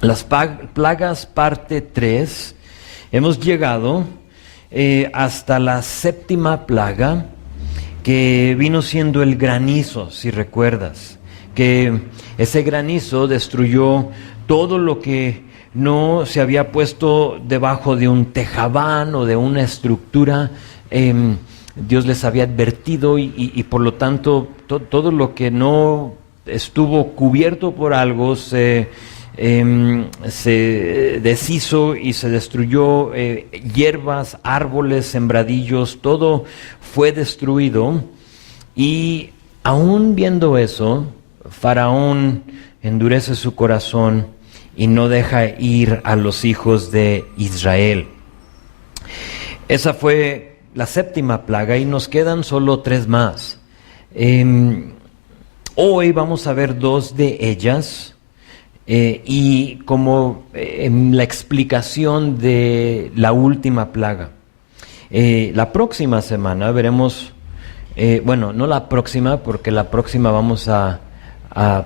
Las plagas parte 3, hemos llegado hasta la séptima plaga, que vino siendo el granizo, si recuerdas, que ese granizo destruyó todo lo que no se había puesto debajo de un tejabán o de una estructura. Dios les había advertido y por lo tanto todo lo que no estuvo cubierto por algo se deshizo y se destruyó. Hierbas, árboles, sembradillos, todo fue destruido. Y aún viendo eso, Faraón endurece su corazón y no deja ir a los hijos de Israel. Esa fue la séptima plaga y nos quedan solo 3 más. Hoy vamos a ver 2 de ellas. Y como la explicación de la última plaga. La próxima semana veremos, bueno, no la próxima, porque la próxima vamos a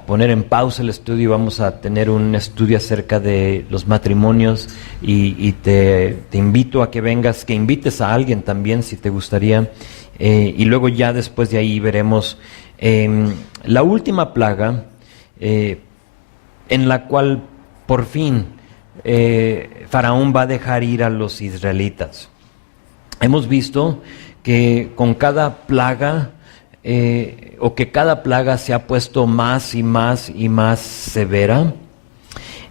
poner en pausa el estudio y vamos a tener un estudio acerca de los matrimonios y te invito a que vengas, que invites a alguien también si te gustaría, y luego ya después de ahí veremos la última plaga, en la cual por fin Faraón va a dejar ir a los israelitas. Hemos visto que con cada plaga, o que cada plaga se ha puesto más y más y más severa.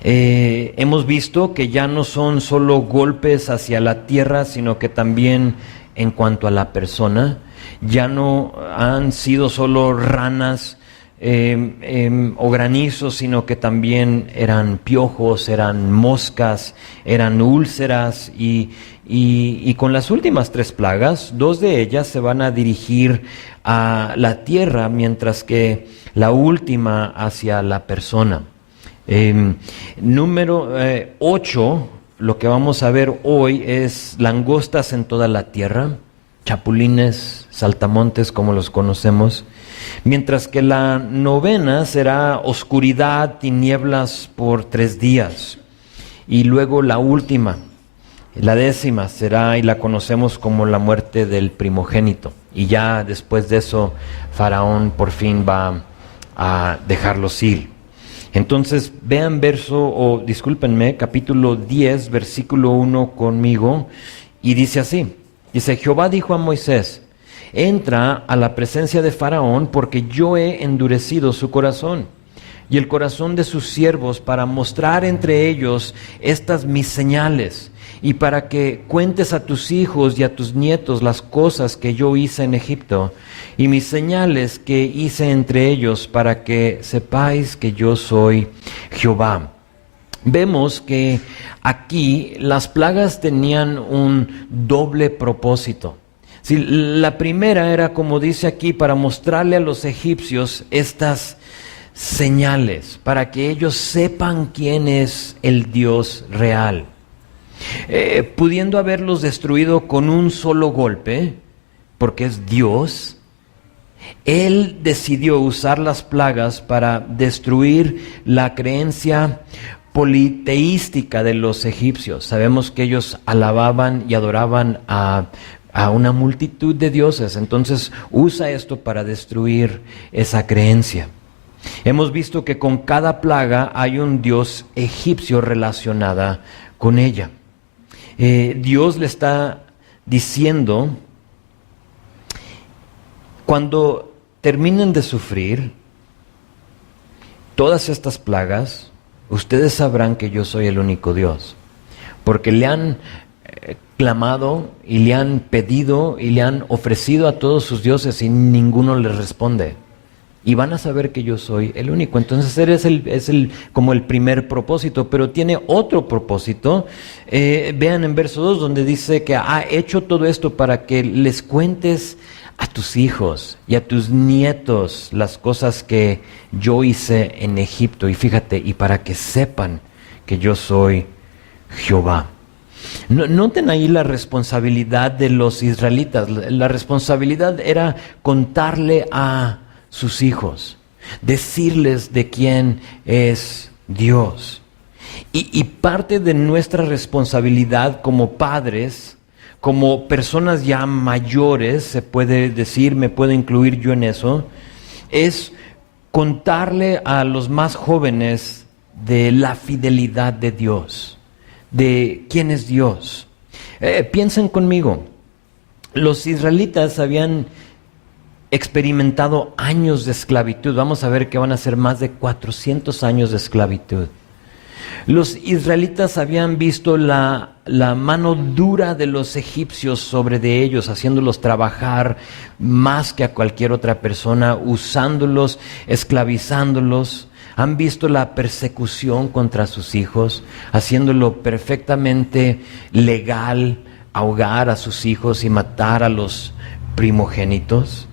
Hemos visto que ya no son solo golpes hacia la tierra, sino que también en cuanto a la persona. Ya no han sido solo ranas o granizos, sino que también eran piojos, eran moscas, eran úlceras, y con las últimas 3 plagas, 2 de ellas se van a dirigir a la tierra, mientras que la última hacia la persona. Número 8, lo que vamos a ver hoy es langostas en toda la tierra, chapulines, saltamontes como los conocemos. Mientras que la 9 será oscuridad, tinieblas por 3 días. Y luego la última, la 10, será, y la conocemos como la muerte del primogénito. Y ya después de eso, Faraón por fin va a dejarlos ir. Entonces, vean capítulo 10, versículo 1 conmigo, y dice así. Dice: Jehová dijo a Moisés: entra a la presencia de Faraón, porque yo he endurecido su corazón y el corazón de sus siervos, para mostrar entre ellos estas mis señales, y para que cuentes a tus hijos y a tus nietos las cosas que yo hice en Egipto, y mis señales que hice entre ellos, para que sepáis que yo soy Jehová. Vemos que aquí las plagas tenían un doble propósito. Sí, la primera era, como dice aquí, para mostrarle a los egipcios estas señales, para que ellos sepan quién es el Dios real. Pudiendo haberlos destruido con un solo golpe, porque es Dios, Él decidió usar las plagas para destruir la creencia politeística de los egipcios. Sabemos que ellos alababan y adoraban a una multitud de dioses. Entonces usa esto para destruir esa creencia. Hemos visto que con cada plaga hay un dios egipcio relacionada con ella. Dios le está diciendo: cuando terminen de sufrir todas estas plagas, ustedes sabrán que yo soy el único Dios, porque le han clamado y le han pedido y le han ofrecido a todos sus dioses y ninguno les responde. Y van a saber que yo soy el único. Entonces es como el primer propósito, pero tiene otro propósito. Vean en verso 2 donde dice que ha hecho todo esto para que les cuentes a tus hijos y a tus nietos las cosas que yo hice en Egipto. Y fíjate, y para que sepan que yo soy Jehová. Noten ahí la responsabilidad de los israelitas. La responsabilidad era contarle a sus hijos, decirles de quién es Dios. Y parte de nuestra responsabilidad como padres, como personas ya mayores, se puede decir, me puedo incluir yo en eso, es contarle a los más jóvenes de la fidelidad de Dios, de quién es Dios. Piensen conmigo, los israelitas habían experimentado años de esclavitud. Vamos a ver que van a ser más de 400 años de esclavitud. Los israelitas habían visto la mano dura de los egipcios sobre de ellos, haciéndolos trabajar más que a cualquier otra persona, usándolos, esclavizándolos. Han visto la persecución contra sus hijos, haciéndolo perfectamente legal, ahogar a sus hijos y matar a los primogénitos.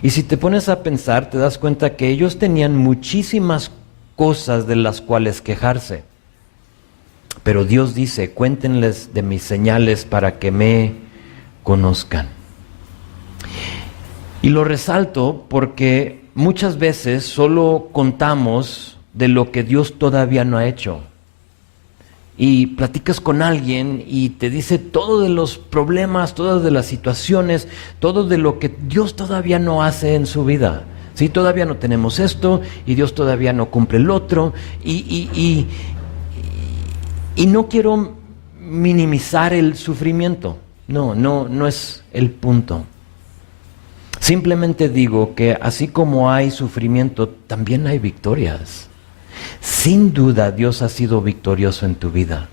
Y si te pones a pensar, te das cuenta que ellos tenían muchísimas cosas de las cuales quejarse. Pero Dios dice, cuéntenles de mis señales para que me conozcan. Y lo resalto porque muchas veces solo contamos de lo que Dios todavía no ha hecho. Y platicas con alguien y te dice todo de los problemas, todas de las situaciones, todo de lo que Dios todavía no hace en su vida. Sí, todavía no tenemos esto y Dios todavía no cumple el otro. Y no quiero minimizar el sufrimiento. No es el punto. Simplemente digo que así como hay sufrimiento, también hay victorias. Sin duda Dios ha sido victorioso en tu vida.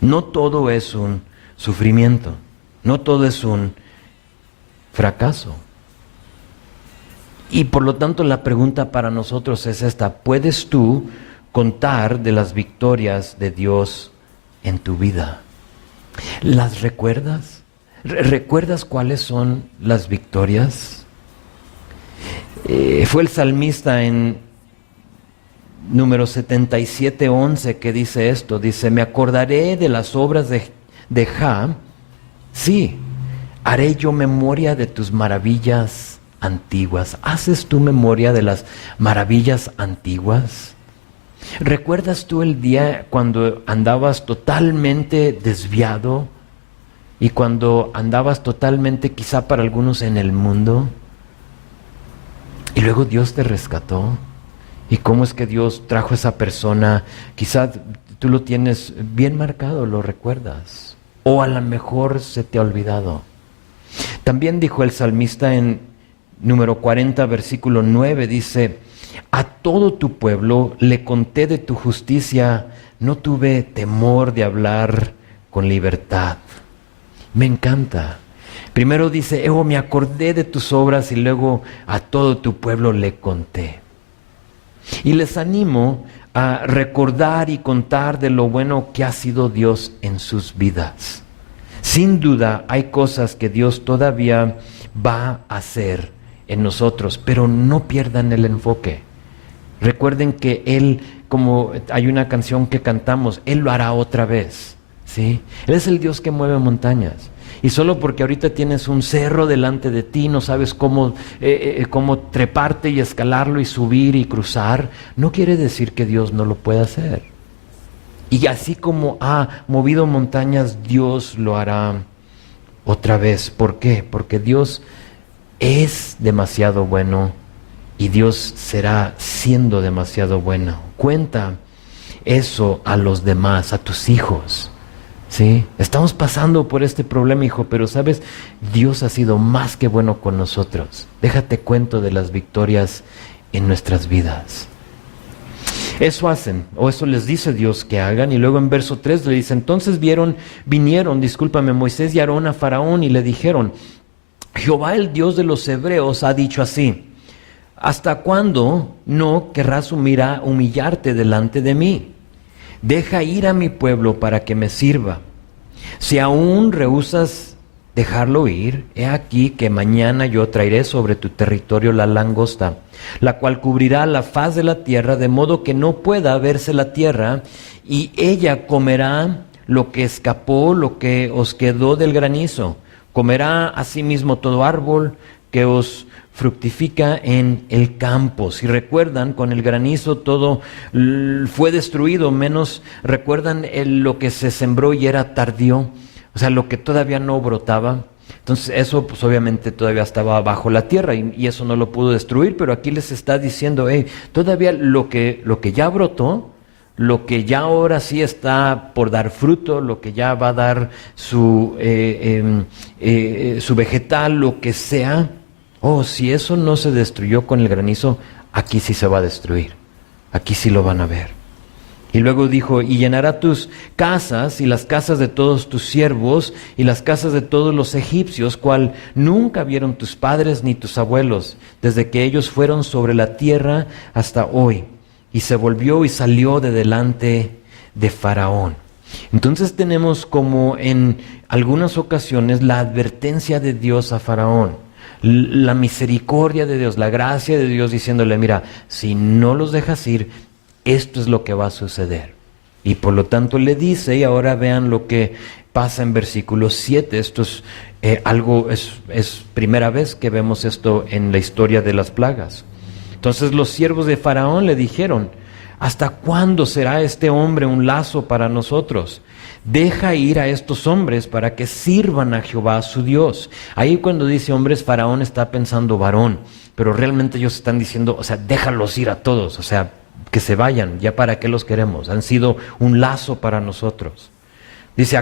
No todo es un sufrimiento, no todo es un fracaso. Y por lo tanto la pregunta para nosotros es esta: ¿puedes tú contar de las victorias de Dios en tu vida? ¿Las recuerdas? ¿Recuerdas cuáles son las victorias? Fue el salmista en número 77:11 que dice esto, dice: me acordaré de las obras de Jah, sí, haré yo memoria de tus maravillas antiguas. ¿Haces tú memoria de las maravillas antiguas? ¿Recuerdas tú el día cuando andabas totalmente desviado y cuando andabas totalmente, quizá para algunos, en el mundo? Y luego Dios te rescató. ¿Y cómo es que Dios trajo a esa persona? Quizá tú lo tienes bien marcado, lo recuerdas. O a lo mejor se te ha olvidado. También dijo el salmista en número 40, versículo 9, dice: a todo tu pueblo le conté de tu justicia, no tuve temor de hablar con libertad. Me encanta. Primero dice, me acordé de tus obras, y luego a todo tu pueblo le conté. Y les animo a recordar y contar de lo bueno que ha sido Dios en sus vidas. Sin duda hay cosas que Dios todavía va a hacer en nosotros, pero no pierdan el enfoque. Recuerden que Él, como hay una canción que cantamos, Él lo hará otra vez, ¿sí? Él es el Dios que mueve montañas. Y solo porque ahorita tienes un cerro delante de ti, no sabes cómo treparte y escalarlo y subir y cruzar, no quiere decir que Dios no lo pueda hacer. Y así como ha movido montañas, Dios lo hará otra vez. ¿Por qué? Porque Dios es demasiado bueno y Dios será siendo demasiado bueno. Cuenta eso a los demás, a tus hijos. ¿Sí? Estamos pasando por este problema, hijo, pero sabes, Dios ha sido más que bueno con nosotros. Déjate cuento de las victorias en nuestras vidas. Eso hacen, o eso les dice Dios que hagan, y luego en verso 3 le dice: entonces vinieron Moisés y Aarón a Faraón y le dijeron: Jehová, el Dios de los hebreos, ha dicho así: ¿hasta cuándo no querrás humillarte delante de mí? Deja ir a mi pueblo para que me sirva. Si aún rehusas dejarlo ir, he aquí que mañana yo traeré sobre tu territorio la langosta, la cual cubrirá la faz de la tierra, de modo que no pueda verse la tierra, y ella comerá lo que escapó, lo que os quedó del granizo. Comerá asimismo todo árbol que os fructifica en el campo. Si recuerdan, con el granizo todo fue destruido, menos recuerdan lo que se sembró y era tardío, o sea, lo que todavía no brotaba. Entonces eso pues obviamente todavía estaba bajo la tierra y eso no lo pudo destruir, pero aquí les está diciendo, todavía lo que ya brotó, lo que ya ahora sí está por dar fruto, lo que ya va a dar su vegetal, lo que sea, si eso no se destruyó con el granizo, aquí sí se va a destruir, aquí sí lo van a ver. Y luego dijo, y llenará tus casas y las casas de todos tus siervos y las casas de todos los egipcios, cual nunca vieron tus padres ni tus abuelos, desde que ellos fueron sobre la tierra hasta hoy. Y se volvió y salió de delante de Faraón. Entonces tenemos como en algunas ocasiones la advertencia de Dios a Faraón, la misericordia de Dios, la gracia de Dios diciéndole, mira, si no los dejas ir, esto es lo que va a suceder. Y por lo tanto le dice, y ahora vean lo que pasa en versículo 7, esto es es primera vez que vemos esto en la historia de las plagas. Entonces los siervos de Faraón le dijeron, ¿hasta cuándo será este hombre un lazo para nosotros? Deja ir a estos hombres para que sirvan a Jehová su Dios. Ahí cuando dice hombres, Faraón está pensando varón, pero realmente ellos están diciendo, déjalos ir a todos, que se vayan, ya para qué los queremos, han sido un lazo para nosotros. Dice,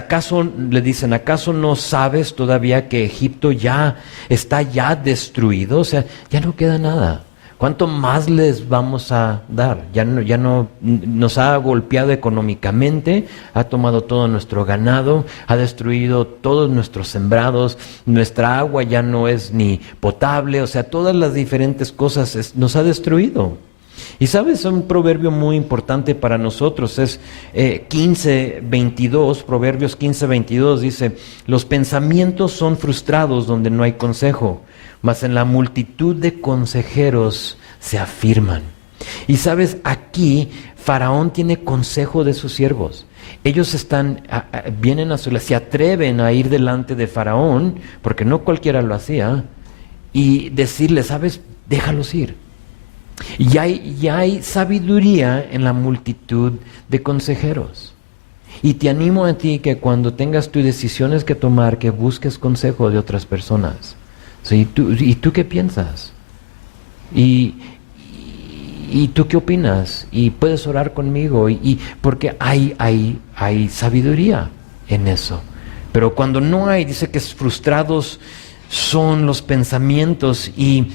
le dicen, ¿acaso no sabes todavía que Egipto ya está destruido? Ya no queda nada. ¿Cuánto más les vamos a dar? Ya no nos ha golpeado económicamente, ha tomado todo nuestro ganado, ha destruido todos nuestros sembrados, nuestra agua ya no es ni potable, todas las diferentes cosas nos ha destruido. Y sabes, un proverbio muy importante para nosotros es 15:22, Proverbios 15:22 dice, los pensamientos son frustrados donde no hay consejo, mas en la multitud de consejeros se afirman. Y sabes, aquí Faraón tiene consejo de sus siervos. Ellos se atreven a ir delante de Faraón, porque no cualquiera lo hacía, y decirle, sabes, déjalos ir. Y hay sabiduría en la multitud de consejeros. Y te animo a ti que cuando tengas tus decisiones que tomar, que busques consejo de otras personas. ¿Sí? ¿Y tú qué piensas? ¿Y tú qué opinas? Y puedes orar conmigo. Porque hay sabiduría en eso. Pero cuando no hay, dice que frustrados son los pensamientos y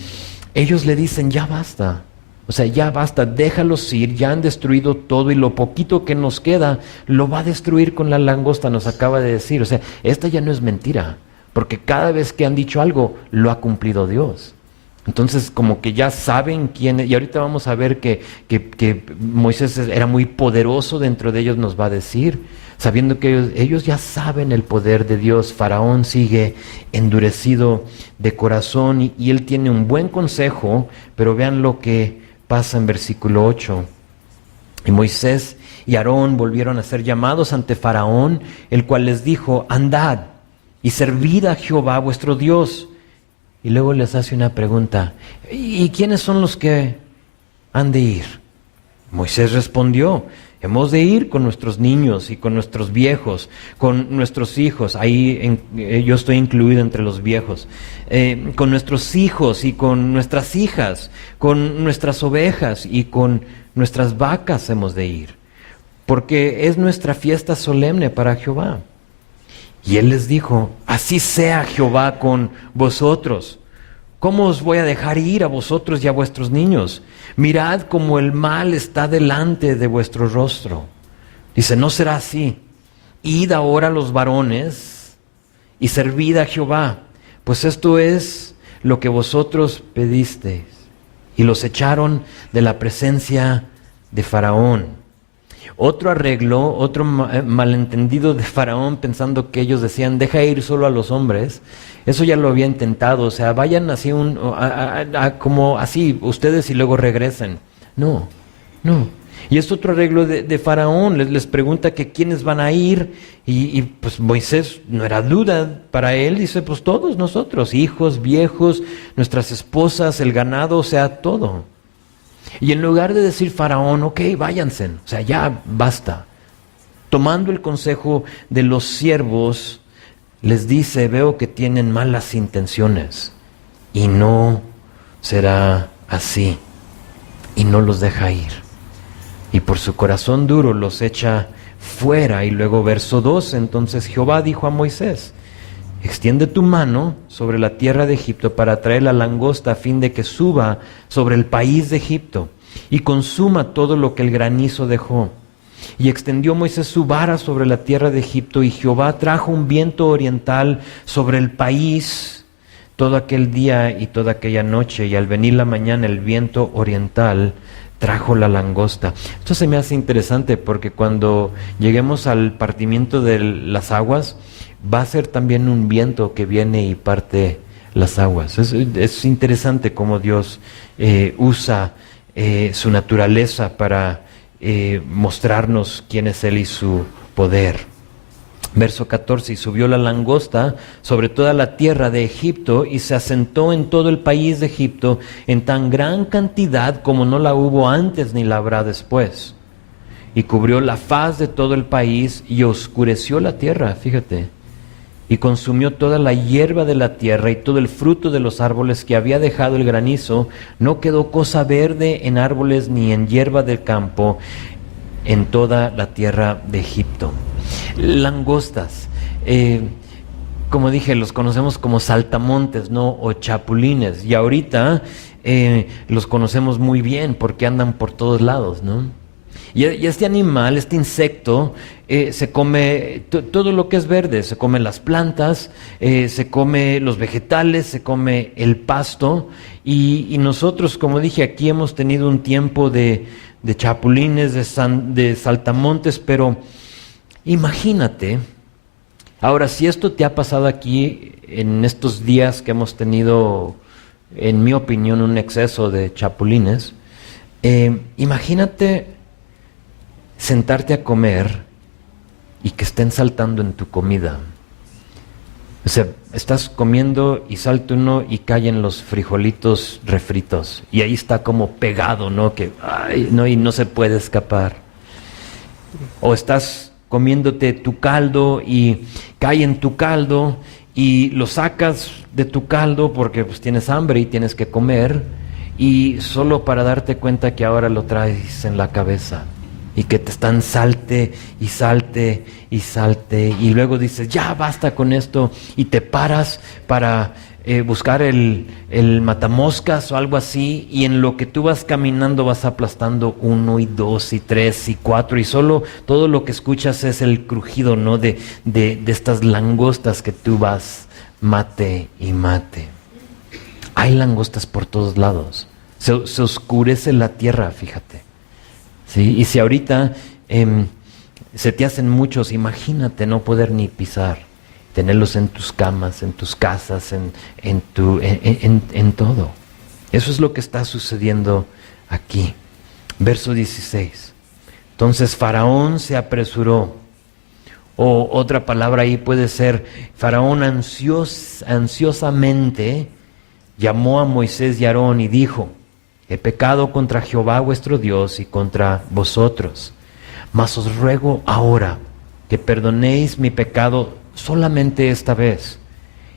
ellos le dicen, ya basta. Ya basta, déjalos ir, ya han destruido todo y lo poquito que nos queda lo va a destruir con la langosta, nos acaba de decir. Esta ya no es mentira, porque cada vez que han dicho algo, lo ha cumplido Dios. Entonces, como que ya saben quién es, y ahorita vamos a ver que Moisés era muy poderoso dentro de ellos, nos va a decir, sabiendo que ellos ya saben el poder de Dios. Faraón sigue endurecido de corazón y él tiene un buen consejo, pero vean lo que pasa en versículo 8. Y Moisés y Aarón volvieron a ser llamados ante Faraón, el cual les dijo, andad y servid a Jehová vuestro Dios. Y luego les hace una pregunta, ¿y quiénes son los que han de ir? Moisés respondió, hemos de ir con nuestros niños y con nuestros viejos, con nuestros hijos, yo estoy incluido entre los viejos, con nuestros hijos y con nuestras hijas, con nuestras ovejas y con nuestras vacas hemos de ir, porque es nuestra fiesta solemne para Jehová. Y él les dijo, así sea Jehová con vosotros. ¿Cómo os voy a dejar ir a vosotros y a vuestros niños? Mirad cómo el mal está delante de vuestro rostro. Dice, no será así. Id ahora los varones y servid a Jehová, pues esto es lo que vosotros pedisteis. Y los echaron de la presencia de Faraón. Otro arreglo, otro malentendido de Faraón, pensando que ellos decían, deja ir solo a los hombres. Eso ya lo había intentado, vayan así como así ustedes y luego regresen. No. Y es otro arreglo de Faraón, les pregunta que quiénes van a ir, y pues Moisés no era duda para él, dice pues todos nosotros, hijos, viejos, nuestras esposas, el ganado, o sea, todo. Y en lugar de decir Faraón, ok, váyanse, o sea, ya basta, tomando el consejo de los siervos, les dice, veo que tienen malas intenciones, y no será así, y no los deja ir. Y por su corazón duro los echa fuera. Y luego verso 2, entonces Jehová dijo a Moisés, extiende tu mano sobre la tierra de Egipto para traer la langosta a fin de que suba sobre el país de Egipto y consuma todo lo que el granizo dejó. Y extendió Moisés su vara sobre la tierra de Egipto y Jehová trajo un viento oriental sobre el país todo aquel día y toda aquella noche. Y al venir la mañana el viento oriental trajo la langosta. Esto se me hace interesante porque cuando lleguemos al partimiento de las aguas, va a ser también un viento que viene y parte las aguas. Es interesante cómo Dios usa su naturaleza para mostrarnos quién es Él y su poder. Verso 14, y subió la langosta sobre toda la tierra de Egipto y se asentó en todo el país de Egipto en tan gran cantidad como no la hubo antes ni la habrá después. Y cubrió la faz de todo el país y oscureció la tierra, fíjate, y consumió toda la hierba de la tierra y todo el fruto de los árboles que había dejado el granizo. No quedó cosa verde en árboles ni en hierba del campo en toda la tierra de Egipto. Langostas, como dije, los conocemos como saltamontes, ¿no? O chapulines, y ahorita los conocemos muy bien porque andan por todos lados, ¿no? Y este animal, este insecto, se come todo lo que es verde, se come las plantas, se come los vegetales, se come el pasto, y nosotros, como dije, aquí hemos tenido un tiempo de chapulines, de saltamontes, pero imagínate, ahora si esto te ha pasado aquí en estos días que hemos tenido, en mi opinión, un exceso de chapulines, imagínate sentarte a comer y que estén saltando en tu comida. O sea, estás comiendo y salta uno y caen los frijolitos refritos y ahí está como pegado, ¿no? Que, ay, no, y no se puede escapar. O estás comiéndote tu caldo y cae en tu caldo y lo sacas de tu caldo porque pues tienes hambre y tienes que comer, y solo para darte cuenta que ahora lo traes en la cabeza y que te están salte y salte y salte, y luego dices ya basta con esto y te paras para buscar el matamoscas o algo así, y en lo que tú vas caminando vas aplastando 1 y 2 y 3 y 4 y solo todo lo que escuchas es el crujido, ¿no? de estas langostas que tú vas mate y mate. Hay langostas por todos lados, se oscurece la tierra, fíjate, ¿sí? Y si ahorita se te hacen muchos, imagínate no poder ni pisar, tenerlos en tus camas, en tus casas, en todo. Eso es lo que está sucediendo aquí. Verso 16. Entonces Faraón se apresuró. O otra palabra ahí puede ser, Faraón ansiosamente llamó a Moisés y a Aarón y dijo, he pecado contra Jehová vuestro Dios y contra vosotros, mas os ruego ahora que perdonéis mi pecado solamente esta vez,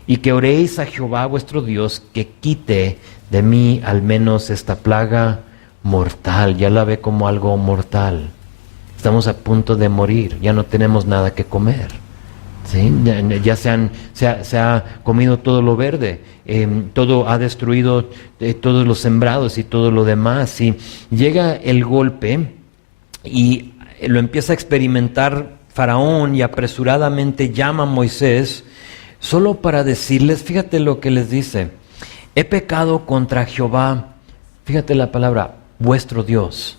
y que oréis a Jehová vuestro Dios que quite de mí al menos esta plaga mortal. Ya la ve como algo mortal. Estamos a punto de morir, ya no tenemos nada que comer, ¿sí? Ya se ha comido todo lo verde, todo ha destruido todos los sembrados y todo lo demás, y llega el golpe y lo empieza a experimentar Faraón, y apresuradamente llama a Moisés solo para decirles, fíjate lo que les dice, he pecado contra Jehová, fíjate la palabra, vuestro Dios.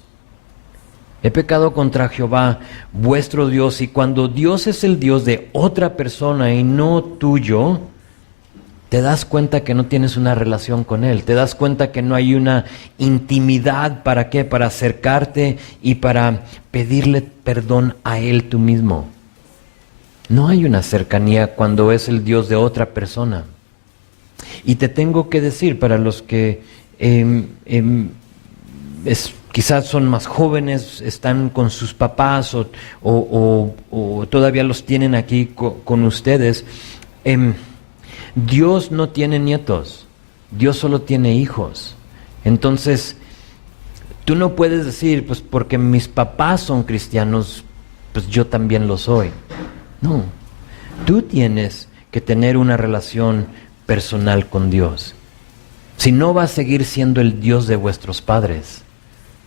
He pecado contra Jehová, vuestro Dios. Y cuando Dios es el Dios de otra persona y no tuyo, te das cuenta que no tienes una relación con Él, te das cuenta que no hay una intimidad. ¿Para qué? Para acercarte y para pedirle perdón a Él tú mismo. No hay una cercanía cuando es el Dios de otra persona. Y te tengo que decir, para los que quizás son más jóvenes, están con sus papás o todavía los tienen aquí con ustedes, Dios no tiene nietos, Dios solo tiene hijos. Entonces, tú no puedes decir, pues porque mis papás son cristianos, pues yo también lo soy. No, tú tienes que tener una relación personal con Dios. Si no, va a seguir siendo el Dios de vuestros padres.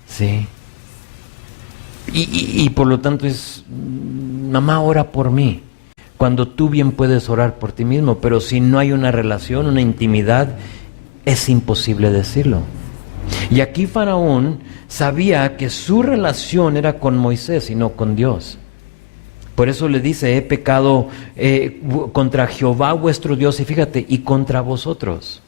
¿Sí? Y por lo tanto mamá, ora por mí. Cuando tú bien puedes orar por ti mismo, pero si no hay una relación, una intimidad, es imposible decirlo. Y aquí Faraón sabía que su relación era con Moisés y no con Dios. Por eso le dice, he pecado contra Jehová vuestro Dios, y fíjate, y contra vosotros.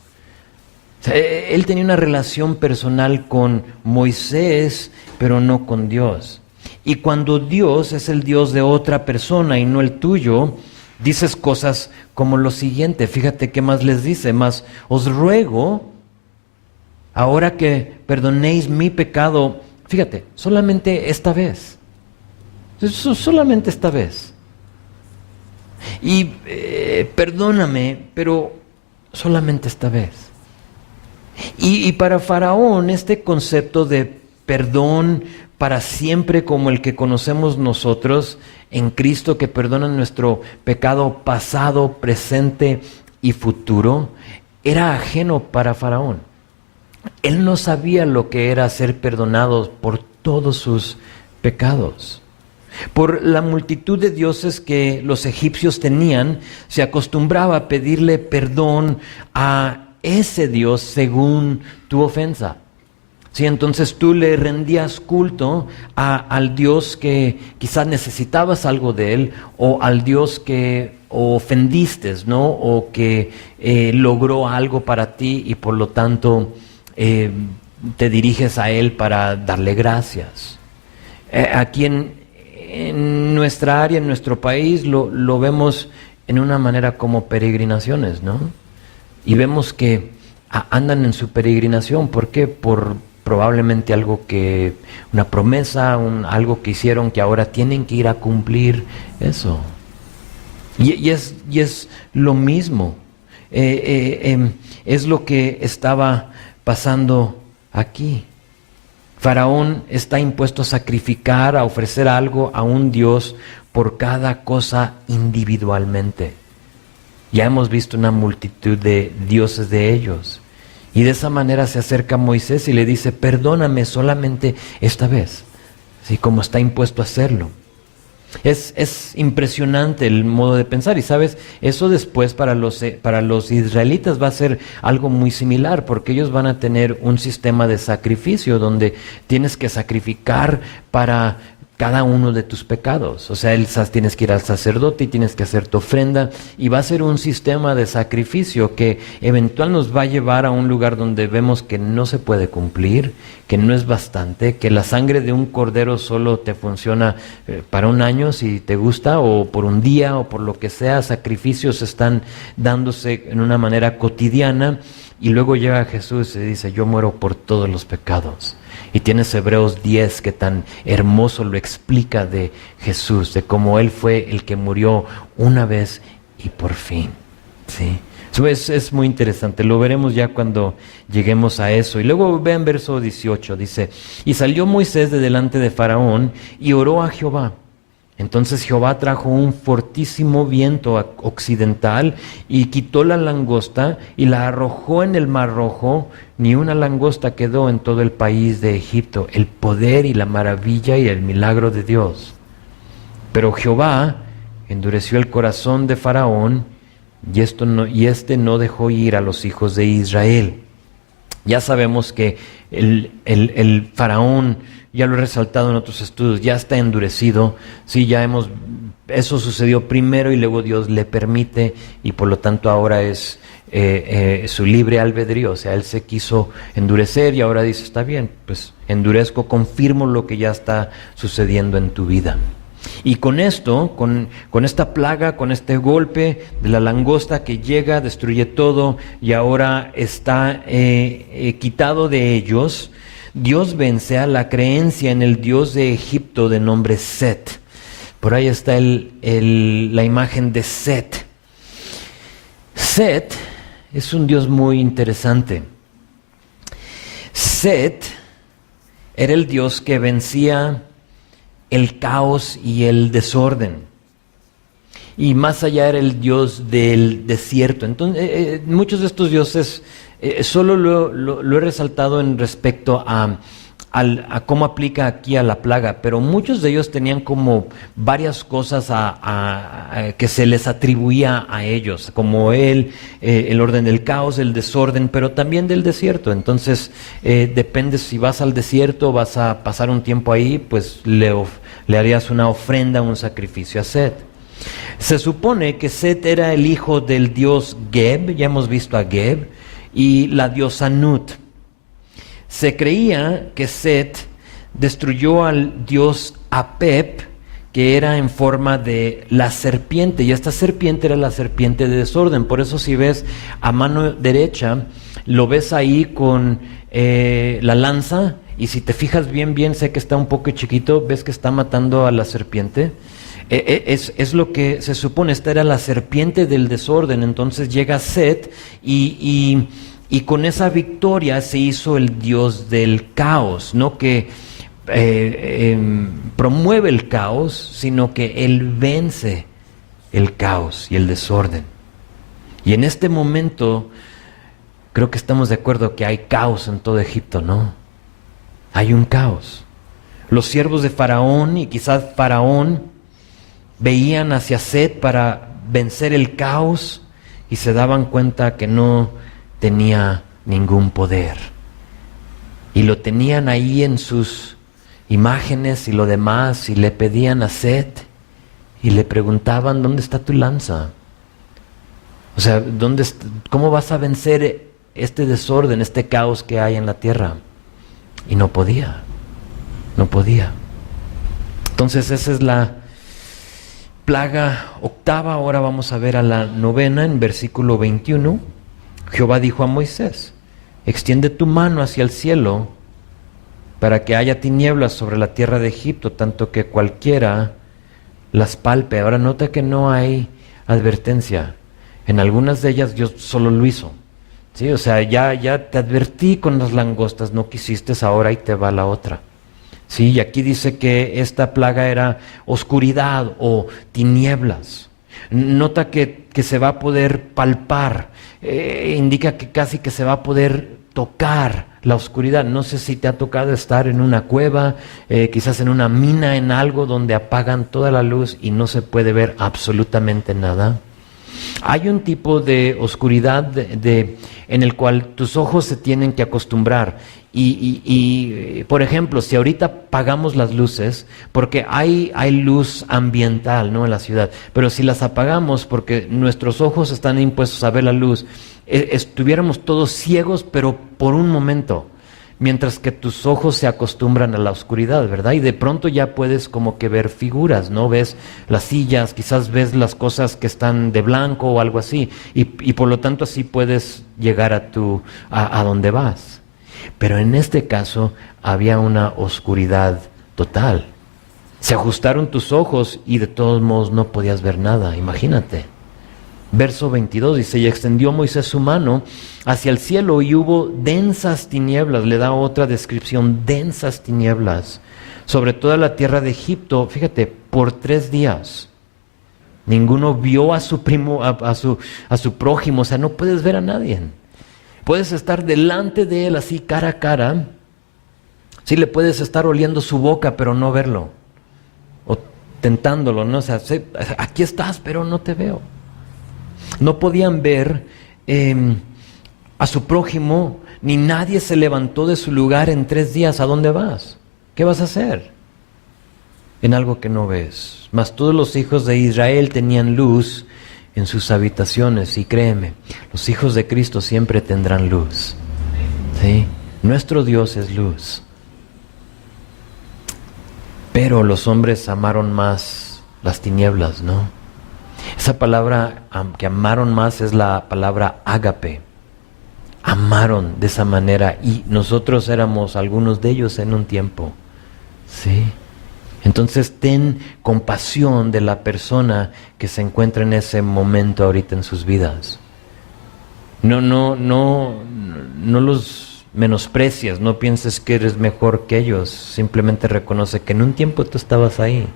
O sea, él tenía una relación personal con Moisés, pero no con Dios. Y cuando Dios es el Dios de otra persona y no el tuyo, dices cosas como lo siguiente. Fíjate qué más les dice. Más os ruego, ahora que perdonéis mi pecado, fíjate, solamente esta vez. Solamente esta vez. Y perdóname, pero solamente esta vez. Y para Faraón este concepto de perdón para siempre, como el que conocemos nosotros en Cristo, que perdona nuestro pecado pasado, presente y futuro, era ajeno para Faraón. Él no sabía lo que era ser perdonado por todos sus pecados. Por la multitud de dioses que los egipcios tenían, se acostumbraba a pedirle perdón a ese Dios según tu ofensa. Sí, entonces tú le rendías culto al Dios que quizás necesitabas algo de él, o al Dios que ofendiste, ¿no? O que logró algo para ti y por lo tanto te diriges a él para darle gracias. Aquí en nuestra área, en nuestro país, lo vemos en una manera como peregrinaciones, ¿no? Y vemos que andan en su peregrinación. ¿Por qué? Por probablemente una promesa, algo que hicieron que ahora tienen que ir a cumplir eso. Y es lo mismo. Es lo que estaba pasando aquí. Faraón está impuesto a sacrificar, a ofrecer algo a un Dios por cada cosa individualmente. Ya hemos visto una multitud de dioses de ellos. Y de esa manera se acerca a Moisés y le dice, perdóname solamente esta vez, así como está impuesto a hacerlo. Es impresionante el modo de pensar, y sabes, eso después para los israelitas va a ser algo muy similar, porque ellos van a tener un sistema de sacrificio donde tienes que sacrificar para cada uno de tus pecados. O sea, tienes que ir al sacerdote y tienes que hacer tu ofrenda, y va a ser un sistema de sacrificio que eventual nos va a llevar a un lugar donde vemos que no se puede cumplir, que no es bastante, que la sangre de un cordero solo te funciona para un año si te gusta, o por un día, o por lo que sea. Sacrificios están dándose en una manera cotidiana, y luego llega Jesús y dice, yo muero por todos los pecados. Y tienes Hebreos 10 que tan hermoso lo explica de Jesús, de cómo Él fue el que murió una vez y por fin. ¿Sí? Eso es muy interesante, lo veremos ya cuando lleguemos a eso. Y luego vean verso 18, dice, y salió Moisés de delante de Faraón y oró a Jehová. Entonces Jehová trajo un fortísimo viento occidental y quitó la langosta y la arrojó en el mar Rojo. Ni una langosta quedó en todo el país de Egipto. El poder y la maravilla y el milagro de Dios. Pero Jehová endureció el corazón de Faraón y este no dejó ir a los hijos de Israel. Ya sabemos que el Faraón, ya lo he resaltado en otros estudios, ya está endurecido. Sí, eso sucedió primero y luego Dios le permite, y por lo tanto ahora es su libre albedrío. O sea, él se quiso endurecer y ahora dice, está bien, pues endurezco, confirmo lo que ya está sucediendo en tu vida. Y con esto, con esta plaga, con este golpe de la langosta que llega, destruye todo y ahora está quitado de ellos, Dios vence a la creencia en el Dios de Egipto de nombre Set. Por ahí está la imagen de Set. Set es un Dios muy interesante. Set era el Dios que vencía el caos y el desorden. Y más allá era el Dios del desierto. Entonces, muchos de estos dioses solo lo he resaltado en respecto a cómo aplica aquí a la plaga, pero muchos de ellos tenían como varias cosas que se les atribuía a ellos, como el orden del caos, el desorden, pero también del desierto. Entonces, depende si vas al desierto, vas a pasar un tiempo ahí, pues le harías una ofrenda, un sacrificio a Set. Se supone que Set era el hijo del dios Geb, ya hemos visto a Geb, y la diosa Nut. Se creía que Set destruyó al dios Apep, que era en forma de la serpiente, y esta serpiente era la serpiente de desorden. Por eso si ves a mano derecha, lo ves ahí con la lanza, y si te fijas bien, sé que está un poco chiquito, ves que está matando a la serpiente. Es lo que se supone, esta era la serpiente del desorden. Entonces llega Set y con esa victoria se hizo el dios del caos, no que promueve el caos, sino que él vence el caos y el desorden. Y en este momento creo que estamos de acuerdo que hay caos en todo Egipto, ¿no? Hay un caos. Los siervos de Faraón y quizás Faraón veían hacia Set para vencer el caos y se daban cuenta que no tenía ningún poder. Y lo tenían ahí en sus imágenes y lo demás, y le pedían a Set y le preguntaban, ¿dónde está tu lanza? O sea, ¿cómo vas a vencer este desorden, este caos que hay en la tierra? Y no podía. Entonces esa es la plaga octava. Ahora vamos a ver a la novena en versículo 21. Jehová dijo a Moisés, extiende tu mano hacia el cielo para que haya tinieblas sobre la tierra de Egipto, tanto que cualquiera las palpe. Ahora nota que no hay advertencia. En algunas de ellas Dios solo lo hizo. ¿Sí? O sea, ya te advertí con las langostas, no quisiste, ahora ahí te va la otra. Sí, y aquí dice que esta plaga era oscuridad o tinieblas. Nota que se va a poder palpar, indica que casi que se va a poder tocar la oscuridad. No sé si te ha tocado estar en una cueva, quizás en una mina, en algo donde apagan toda la luz y no se puede ver absolutamente nada. Hay un tipo de oscuridad en el cual tus ojos se tienen que acostumbrar. Y por ejemplo, si ahorita apagamos las luces, porque hay luz ambiental, ¿no?, en la ciudad, pero si las apagamos porque nuestros ojos están impuestos a ver la luz, estuviéramos todos ciegos, pero por un momento, mientras que tus ojos se acostumbran a la oscuridad, ¿verdad? Y de pronto ya puedes como que ver figuras, ¿no? Ves las sillas, quizás ves las cosas que están de blanco o algo así, y por lo tanto así puedes llegar a donde vas. Pero en este caso había una oscuridad total. Se ajustaron tus ojos y de todos modos no podías ver nada, imagínate. Verso 22 dice, y extendió Moisés su mano hacia el cielo y hubo densas tinieblas. Le da otra descripción, densas tinieblas sobre toda la tierra de Egipto, fíjate, por 3 días. Ninguno vio a su primo, a su prójimo. O sea, no puedes ver a nadie. Puedes estar delante de él así cara a cara. Sí, le puedes estar oliendo su boca, pero no verlo. O tentándolo, ¿no? O sea, aquí estás, pero no te veo. No podían ver a su prójimo, ni nadie se levantó de su lugar en 3 días. ¿A dónde vas? ¿Qué vas a hacer? En algo que no ves. Mas todos los hijos de Israel tenían luz en sus habitaciones, y créeme, los hijos de Cristo siempre tendrán luz. ¿Sí? Nuestro Dios es luz. Pero los hombres amaron más las tinieblas, ¿no? Esa palabra que amaron más es la palabra ágape. Amaron de esa manera, y nosotros éramos algunos de ellos en un tiempo. ¿Sí? Entonces ten compasión de la persona que se encuentra en ese momento ahorita en sus vidas. No los menosprecias, no pienses que eres mejor que ellos, simplemente reconoce que en un tiempo tú estabas ahí.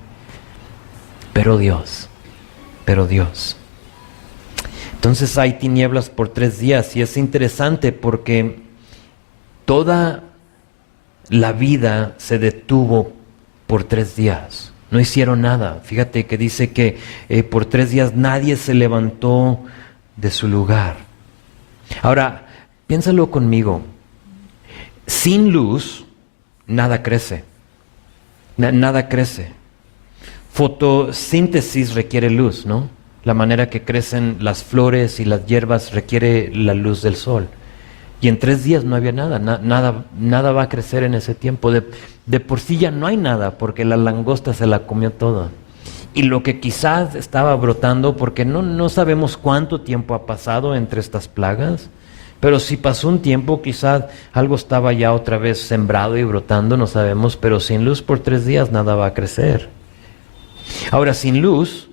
Pero Dios. Entonces hay tinieblas por 3 días, y es interesante porque toda la vida se detuvo por 3 días. No hicieron nada. Fíjate que dice que por 3 días nadie se levantó de su lugar. Ahora, piénsalo conmigo. Sin luz, nada crece. Nada crece. Fotosíntesis requiere luz, ¿no? La manera que crecen las flores y las hierbas requiere la luz del sol. Y en 3 días no había nada, nada va a crecer en ese tiempo. De por sí ya no hay nada, porque la langosta se la comió toda. Y lo que quizás estaba brotando, porque no sabemos cuánto tiempo ha pasado entre estas plagas, pero si pasó un tiempo, quizás algo estaba ya otra vez sembrado y brotando, no sabemos, pero sin luz por 3 días nada va a crecer. Ahora, sin luz,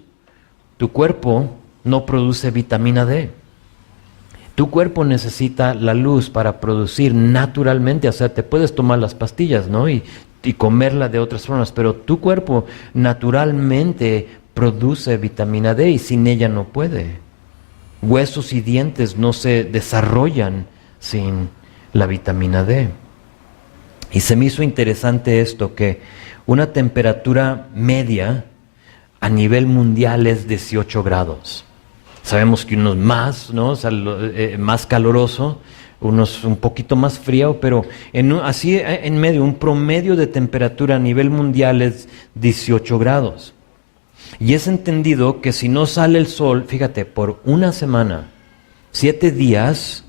tu cuerpo no produce vitamina D. Tu cuerpo necesita la luz para producir naturalmente, o sea, te puedes tomar las pastillas, ¿no? Y comerla de otras formas, pero tu cuerpo naturalmente produce vitamina D y sin ella no puede. Huesos y dientes no se desarrollan sin la vitamina D. Y se me hizo interesante esto, que una temperatura media a nivel mundial es 18 grados. Sabemos que unos más, ¿no? O sea, más caluroso, unos un poquito más frío, pero así en medio, un promedio de temperatura a nivel mundial es 18 grados. Y es entendido que si no sale el sol, fíjate, por una semana, 7 días,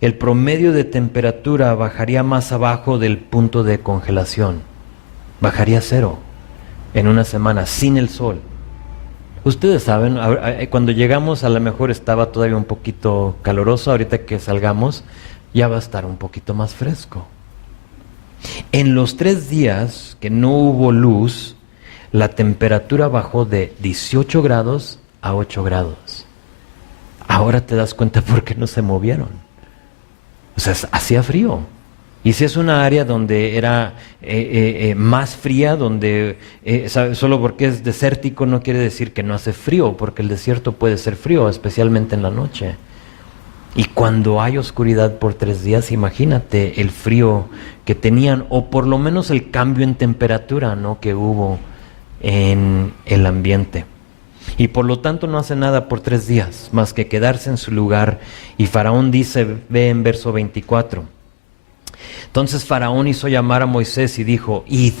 el promedio de temperatura bajaría más abajo del punto de congelación. Bajaría a 0 en una semana, sin el sol. Ustedes saben, cuando llegamos a lo mejor estaba todavía un poquito caluroso, ahorita que salgamos ya va a estar un poquito más fresco. En los 3 días que no hubo luz, la temperatura bajó de 18 grados a 8 grados. Ahora te das cuenta por qué no se movieron. O sea, hacía frío. Y si es una área donde era más fría, donde solo porque es desértico no quiere decir que no hace frío, porque el desierto puede ser frío, especialmente en la noche. Y cuando hay oscuridad por 3 días, imagínate el frío que tenían, o por lo menos el cambio en temperatura, ¿no?, que hubo en el ambiente. Y por lo tanto no hace nada por 3 días, más que quedarse en su lugar. Y Faraón dice, ve en verso 24. Entonces Faraón hizo llamar a Moisés y dijo, id,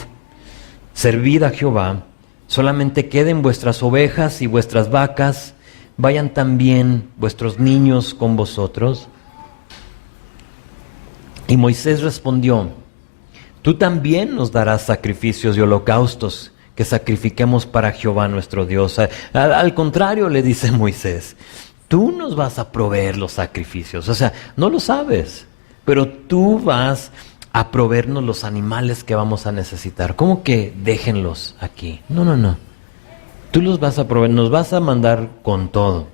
servid a Jehová, solamente queden vuestras ovejas y vuestras vacas, vayan también vuestros niños con vosotros. Y Moisés respondió, tú también nos darás sacrificios y holocaustos que sacrifiquemos para Jehová nuestro Dios. Al contrario, le dice Moisés, tú nos vas a proveer los sacrificios. O sea, no lo sabes, pero tú vas a proveernos los animales que vamos a necesitar. ¿Cómo que déjenlos aquí? No. Tú los vas a proveer, nos vas a mandar con todo.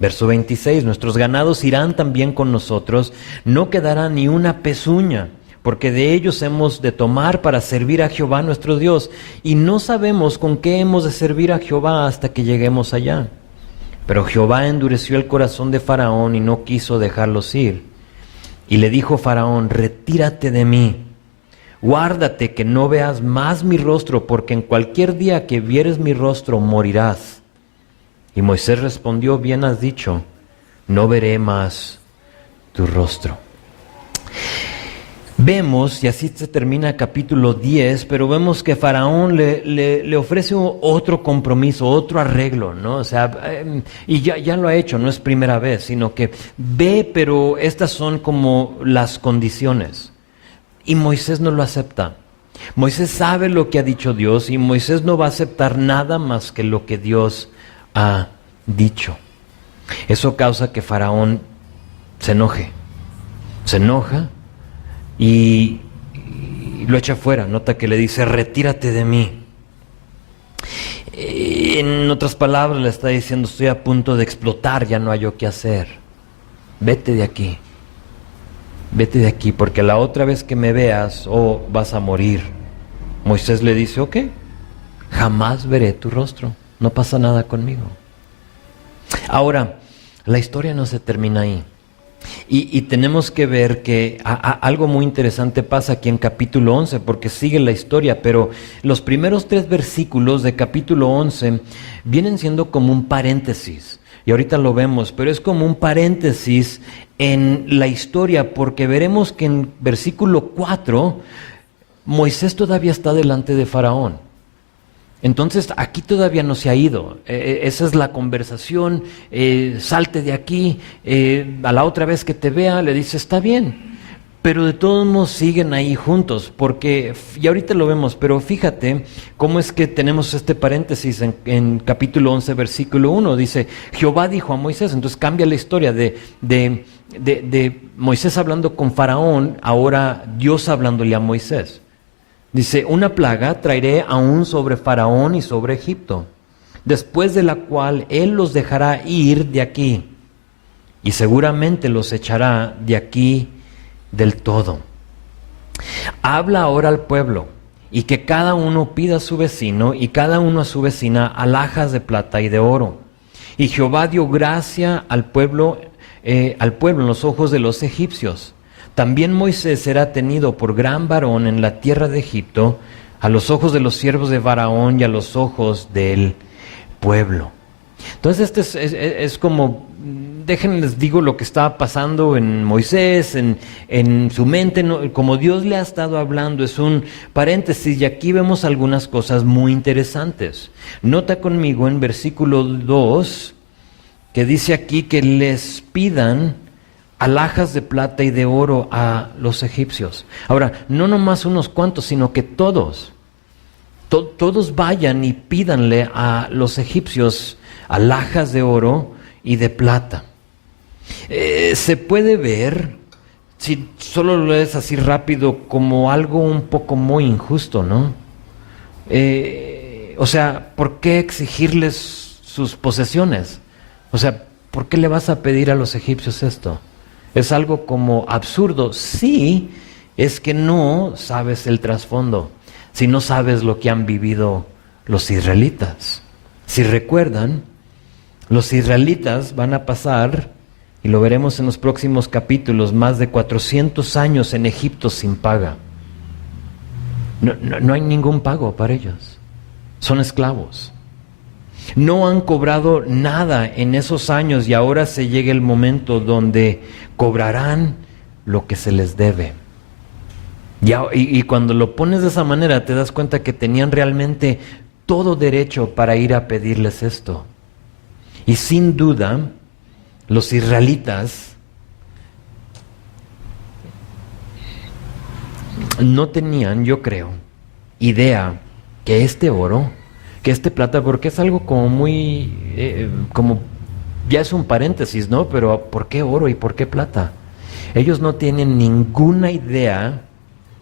Verso 26, nuestros ganados irán también con nosotros, no quedará ni una pezuña, porque de ellos hemos de tomar para servir a Jehová nuestro Dios, y no sabemos con qué hemos de servir a Jehová hasta que lleguemos allá. Pero Jehová endureció el corazón de Faraón y no quiso dejarlos ir. Y le dijo Faraón, retírate de mí, guárdate que no veas más mi rostro, porque en cualquier día que vieres mi rostro morirás. Y Moisés respondió, bien has dicho, no veré más tu rostro. vemos, y así se termina capítulo 10, pero vemos que Faraón le ofrece otro compromiso, otro arreglo, ¿no? O sea, y ya lo ha hecho, no es primera vez, sino que ve, pero estas son como las condiciones. Y Moisés no lo acepta. Moisés sabe lo que ha dicho Dios y Moisés no va a aceptar nada más que lo que Dios ha dicho. Eso causa que Faraón se enoje. Se enoja y lo echa fuera. Nota que le dice: retírate de mí. En otras palabras le está diciendo: estoy a punto de explotar, ya no hay yo qué hacer. Vete de aquí. Vete de aquí, porque la otra vez que me veas, vas a morir. Moisés le dice: ok, jamás veré tu rostro, no pasa nada conmigo. Ahora, la historia no se termina ahí. Y tenemos que ver que algo muy interesante pasa aquí en capítulo 11, porque sigue la historia, pero los primeros 3 versículos de capítulo 11 vienen siendo como un paréntesis. Y ahorita lo vemos, pero es como un paréntesis en la historia, porque veremos que en versículo 4, Moisés todavía está delante de Faraón. Entonces aquí todavía no se ha ido. Esa es la conversación. Salte de aquí. A la otra vez que te vea le dice: está bien. Pero de todos modos siguen ahí juntos, porque, y ahorita lo vemos, pero fíjate cómo es que tenemos este paréntesis en capítulo 11, versículo 1. Dice: Jehová dijo a Moisés. Entonces cambia la historia de Moisés hablando con Faraón, ahora Dios hablándole a Moisés. Dice: una plaga traeré aún sobre Faraón y sobre Egipto, después de la cual él los dejará ir de aquí, y seguramente los echará de aquí del todo. Habla ahora al pueblo, y que cada uno pida a su vecino y cada uno a su vecina alhajas de plata y de oro. Y Jehová dio gracia al pueblo en los ojos de los egipcios. También Moisés será tenido por gran varón en la tierra de Egipto, a los ojos de los siervos de Faraón y a los ojos del pueblo. Entonces es como, déjenles digo lo que estaba pasando en Moisés, en su mente, ¿no? Como Dios le ha estado hablando, es un paréntesis, y aquí vemos algunas cosas muy interesantes. Nota conmigo en versículo 2, que dice aquí que les pidan alhajas de plata y de oro a los egipcios. Ahora, no nomás unos cuantos, sino que todos vayan y pídanle a los egipcios alhajas de oro y de plata. Se puede ver, si solo lo lees así rápido, como algo un poco muy injusto, ¿no? O sea, ¿por qué exigirles sus posesiones? O sea, ¿por qué le vas a pedir a los egipcios esto? Es algo como absurdo. Sí, es que no sabes el trasfondo, si no sabes lo que han vivido los israelitas. Si recuerdan, los israelitas van a pasar, y lo veremos en los próximos capítulos, más de 400 años en Egipto sin paga. No hay ningún pago para ellos. Son esclavos. No han cobrado nada en esos años y ahora se llega el momento donde cobrarán lo que se les debe. Y cuando lo pones de esa manera te das cuenta que tenían realmente todo derecho para ir a pedirles esto. Y sin duda, los israelitas no tenían, yo creo, idea que este oro, que este plata, porque es algo como muy, como ya es un paréntesis, ¿no? Pero ¿por qué oro y por qué plata? Ellos no tienen ninguna idea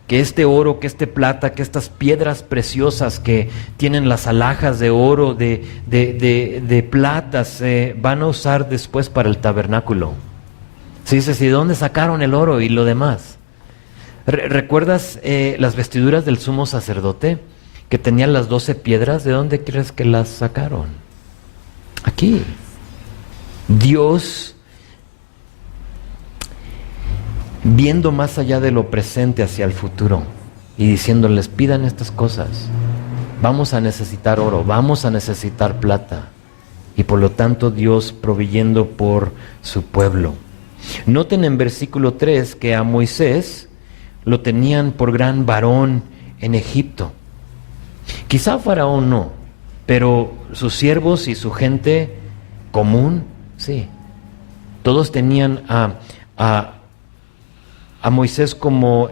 que este oro, que este plata, que estas piedras preciosas que tienen las alhajas de oro, de plata, se van a usar después para el tabernáculo. Se dice: ¿y de dónde sacaron el oro y lo demás? ¿Recuerdas las vestiduras del sumo sacerdote? Que tenían las 12 piedras, ¿de dónde crees que las sacaron? Aquí. Dios, viendo más allá de lo presente hacia el futuro y diciéndoles: pidan estas cosas, vamos a necesitar oro, vamos a necesitar plata, y por lo tanto Dios proveyendo por su pueblo. Noten en versículo 3 que a Moisés lo tenían por gran varón en Egipto. Quizá Faraón no, pero sus siervos y su gente común, sí. Todos tenían a Moisés como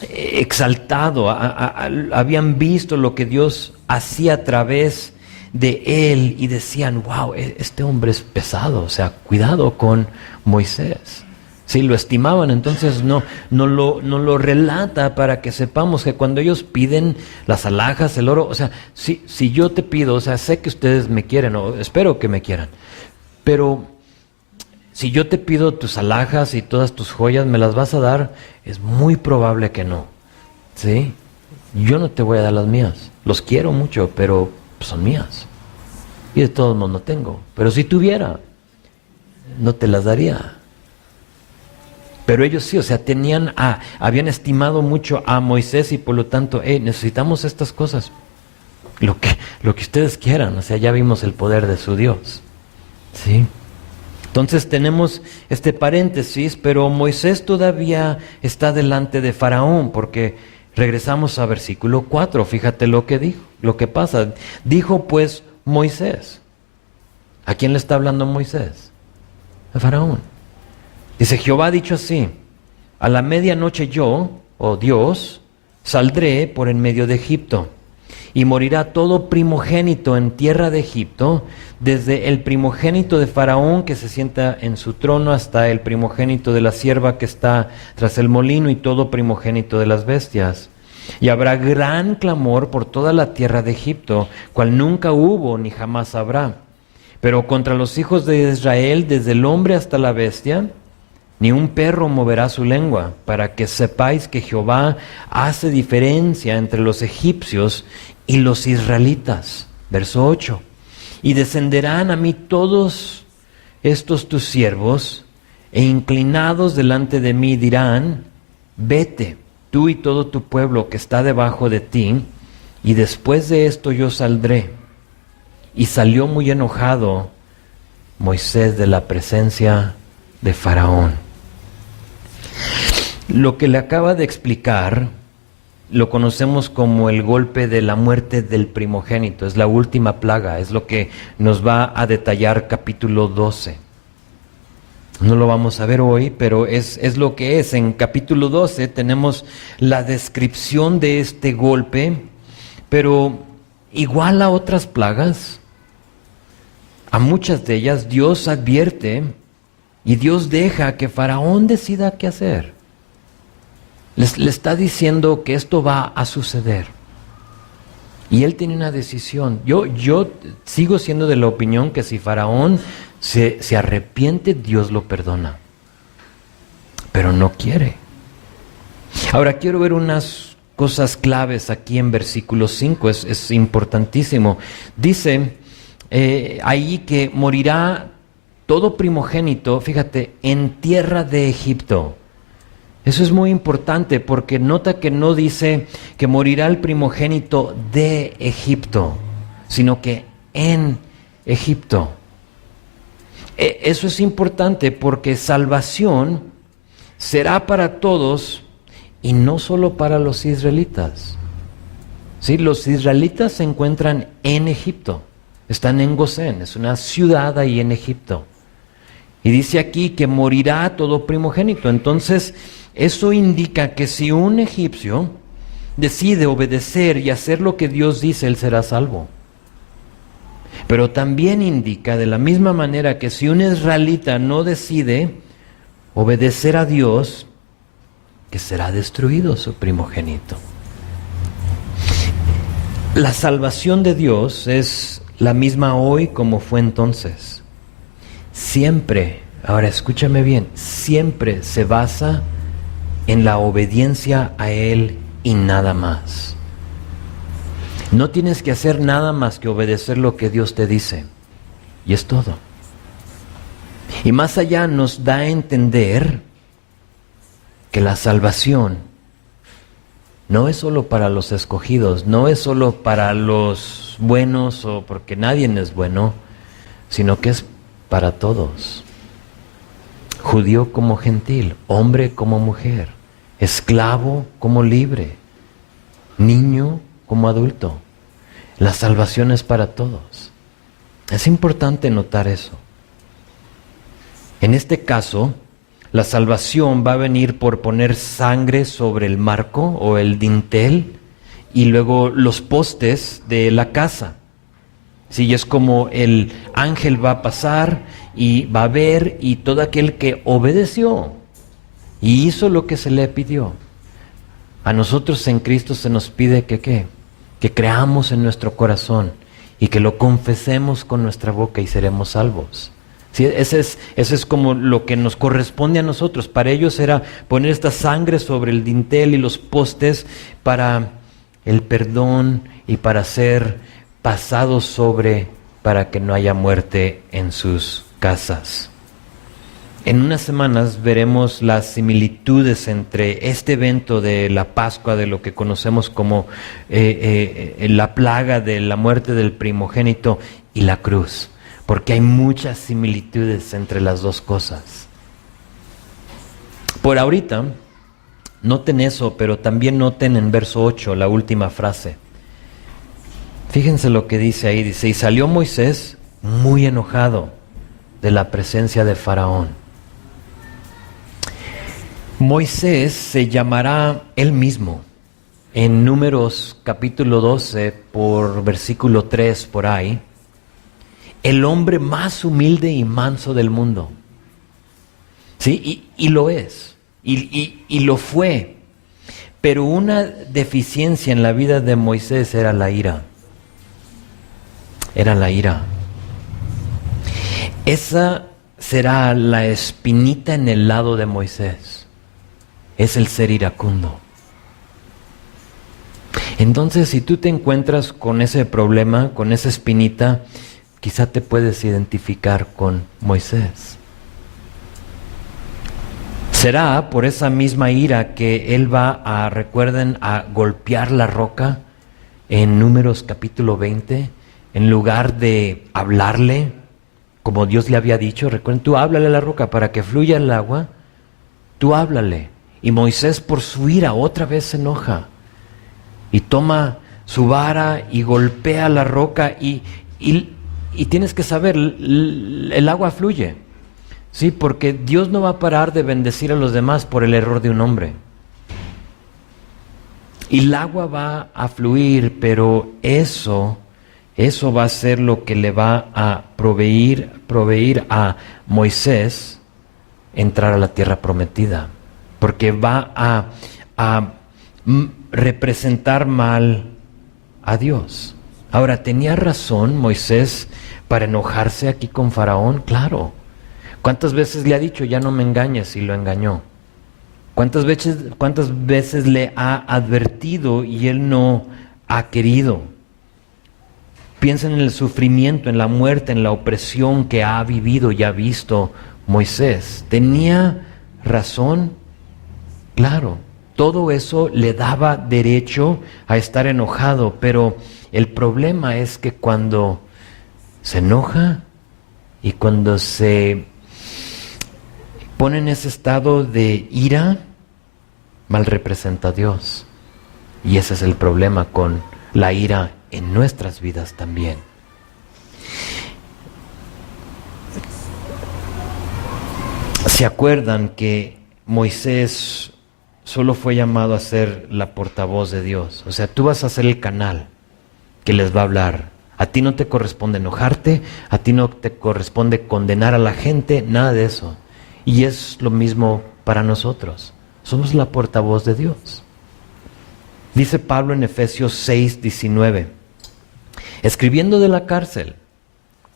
exaltado, habían visto lo que Dios hacía a través de él y decían, wow, este hombre es pesado, o sea, cuidado con Moisés. Sí, lo estimaban, entonces no lo relata para que sepamos que cuando ellos piden las alhajas, el oro, o sea, si yo te pido, o sea, sé que ustedes me quieren, o espero que me quieran, pero si yo te pido tus alhajas y todas tus joyas, ¿me las vas a dar? Es muy probable que no, ¿sí? Yo no te voy a dar las mías, los quiero mucho, pero son mías, y de todos modos no tengo, pero si tuviera, no te las daría. Pero ellos sí, o sea, habían estimado mucho a Moisés y por lo tanto, necesitamos estas cosas, lo que ustedes quieran, o sea, ya vimos el poder de su Dios, ¿sí? Entonces tenemos este paréntesis, pero Moisés todavía está delante de Faraón, porque regresamos a versículo 4, fíjate lo que dijo, lo que pasa. Dijo pues Moisés, ¿a quién le está hablando Moisés? A Faraón. Dice, Jehová ha dicho así, a la medianoche yo, oh Dios, saldré por en medio de Egipto, y morirá todo primogénito en tierra de Egipto, desde el primogénito de Faraón que se sienta en su trono hasta el primogénito de la sierva que está tras el molino y todo primogénito de las bestias. Y habrá gran clamor por toda la tierra de Egipto, cual nunca hubo ni jamás habrá. Pero contra los hijos de Israel, desde el hombre hasta la bestia, ni un perro moverá su lengua, para que sepáis que Jehová hace diferencia entre los egipcios y los israelitas. Verso 8. Y descenderán a mí todos estos tus siervos, e inclinados delante de mí dirán, vete, tú y todo tu pueblo que está debajo de ti, y después de esto yo saldré. Y salió muy enojado Moisés de la presencia de Faraón. Lo que le acaba de explicar lo conocemos como el golpe de la muerte del primogénito, es la última plaga, es lo que nos va a detallar capítulo 12. No lo vamos a ver hoy, pero es lo que es. En capítulo 12 tenemos la descripción de este golpe, pero igual a otras plagas, a muchas de ellas Dios advierte y Dios deja que Faraón decida qué hacer. Le está diciendo que esto va a suceder. Y él tiene una decisión. Yo sigo siendo de la opinión que si Faraón se arrepiente, Dios lo perdona. Pero no quiere. Ahora quiero ver unas cosas claves aquí en versículo 5. Es importantísimo. Dice ahí que morirá todo primogénito, fíjate, en tierra de Egipto. Eso es muy importante porque nota que no dice que morirá el primogénito de Egipto, sino que en Egipto. Eso es importante porque salvación será para todos y no solo para los israelitas. ¿Sí? Los israelitas se encuentran en Egipto, están en Gosén, es una ciudad ahí en Egipto. Y dice aquí que morirá todo primogénito. Entonces, eso indica que si un egipcio decide obedecer y hacer lo que Dios dice, él será salvo. Pero también indica de la misma manera que si un israelita no decide obedecer a Dios, que será destruido su primogénito. La salvación de Dios es la misma hoy como fue entonces. Siempre, ahora escúchame bien, siempre se basa en la obediencia a Él y nada más. No tienes que hacer nada más que obedecer lo que Dios te dice. Y es todo. Y más allá nos da a entender que la salvación no es solo para los escogidos, no es solo para los buenos o porque nadie es bueno, sino que es para todos. judío como gentil, hombre como mujer, esclavo como libre, niño como adulto. La salvación es para todos. Es importante notar eso. En este caso, la salvación va a venir por poner sangre sobre el marco o el dintel y luego los postes de la casa. Sí, es como el ángel va a pasar y va a ver, y todo aquel que obedeció y hizo lo que se le pidió. A nosotros en Cristo se nos pide que creamos en nuestro corazón y que lo confesemos con nuestra boca y seremos salvos. Sí, ese es como lo que nos corresponde a nosotros. Para ellos era poner esta sangre sobre el dintel y los postes para el perdón y para ser pasados sobre, para que no haya muerte en sus casas. En unas semanas veremos las similitudes entre este evento de la Pascua, de lo que conocemos como la plaga de la muerte del primogénito, y la cruz, porque hay muchas similitudes entre las dos cosas. Por ahorita, noten eso, pero también noten en verso 8 la última frase. Fíjense lo que dice ahí, dice: y salió Moisés muy enojado de la presencia de Faraón. Moisés se llamará él mismo en Números capítulo 12 por versículo 3 por ahí, el hombre más humilde y manso del mundo. ¿Sí? Y lo es, y lo fue. Pero una deficiencia en la vida de Moisés era la ira. Era la ira. Esa será la espinita en el lado de Moisés. Es el ser iracundo. Entonces, si tú te encuentras con ese problema, con esa espinita, quizá te puedes identificar con Moisés. Será por esa misma ira que él va a, recuerden, a golpear la roca en Números capítulo 20, en lugar de hablarle, como Dios le había dicho. Recuerden, tú háblale a la roca para que fluya el agua, tú háblale. Y Moisés, por su ira, otra vez se enoja y toma su vara y golpea la roca, y tienes que saber, el agua fluye. Sí, porque Dios no va a parar de bendecir a los demás por el error de un hombre. Y el agua va a fluir, pero eso va a ser lo que le va a proveer a Moisés entrar a la tierra prometida. Porque va a representar mal a Dios. Ahora, ¿tenía razón Moisés para enojarse aquí con Faraón? Claro. ¿Cuántas veces le ha dicho, ya no me engañes, y lo engañó? ¿Cuántas veces le ha advertido y él no ha querido? Piensen en el sufrimiento, en la muerte, en la opresión que ha vivido y ha visto Moisés. ¿Tenía razón? Claro, todo eso le daba derecho a estar enojado, pero el problema es que cuando se enoja y cuando se pone en ese estado de ira, mal representa a Dios. Y ese es el problema con la ira en nuestras vidas también. ¿Se acuerdan que Moisés solo fue llamado a ser la portavoz de Dios? O sea, tú vas a ser el canal que les va a hablar. A ti no te corresponde enojarte, a ti no te corresponde condenar a la gente, nada de eso. Y es lo mismo para nosotros. Somos la portavoz de Dios. Dice Pablo en Efesios 6:19, escribiendo de la cárcel,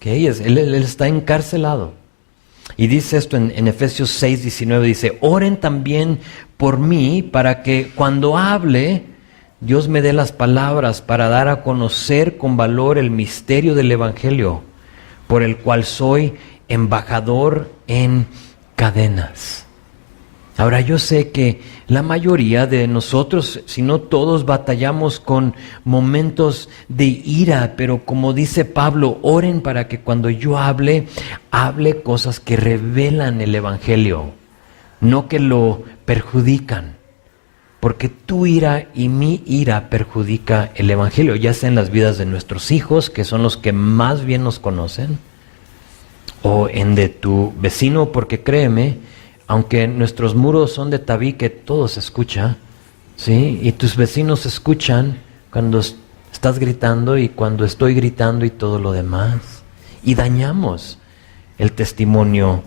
que él está encarcelado. Y dice esto en Efesios 6:19, dice: oren también por mí para que cuando hable, Dios me dé las palabras para dar a conocer con valor el misterio del Evangelio, por el cual soy embajador en cadenas. Ahora yo sé que la mayoría de nosotros, si no todos, batallamos con momentos de ira, pero como dice Pablo, oren para que cuando yo hable cosas que revelan el Evangelio, no que lo perjudican. Porque tu ira y mi ira perjudica el Evangelio, ya sea en las vidas de nuestros hijos, que son los que más bien nos conocen, o en de tu vecino, porque créeme, aunque nuestros muros son de tabique, todo se escucha, ¿sí? Y tus vecinos escuchan cuando estás gritando y cuando estoy gritando y todo lo demás. Y dañamos el testimonio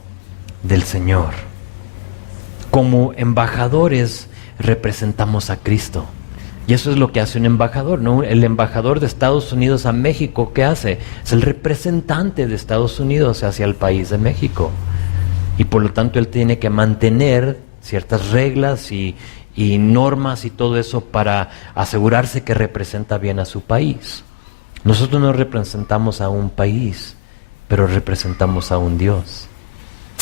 del Señor. Como embajadores representamos a Cristo. Y eso es lo que hace un embajador, ¿no? El embajador de Estados Unidos a México, ¿qué hace? Es el representante de Estados Unidos hacia el país de México. Y por lo tanto él tiene que mantener ciertas reglas y normas y todo eso para asegurarse que representa bien a su país. Nosotros no representamos a un país, pero representamos a un Dios.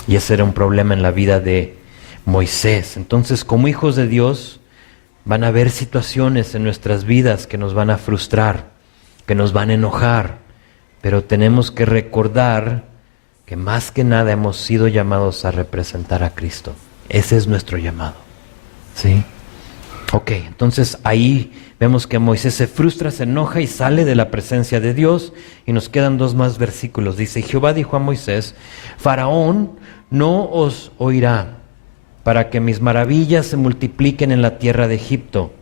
Y ese era un problema en la vida de Moisés. Entonces, como hijos de Dios, van a haber situaciones en nuestras vidas que nos van a frustrar, que nos van a enojar, pero tenemos que recordar que más que nada hemos sido llamados a representar a Cristo. Ese es nuestro llamado, ¿sí? Ok, entonces ahí vemos que Moisés se frustra, se enoja y sale de la presencia de Dios, y nos quedan 2 más versículos. Dice, Jehová dijo a Moisés, Faraón no os oirá, para que mis maravillas se multipliquen en la tierra de Egipto.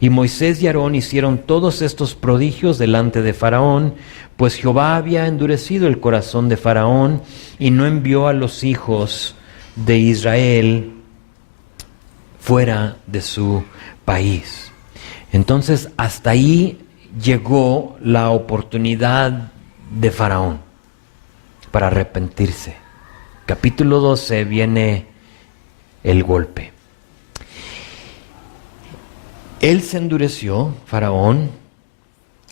Y Moisés y Aarón hicieron todos estos prodigios delante de Faraón, pues Jehová había endurecido el corazón de Faraón y no envió a los hijos de Israel fuera de su país. Entonces, hasta ahí llegó la oportunidad de Faraón para arrepentirse. Capítulo 12 viene el golpe. Él se endureció, Faraón,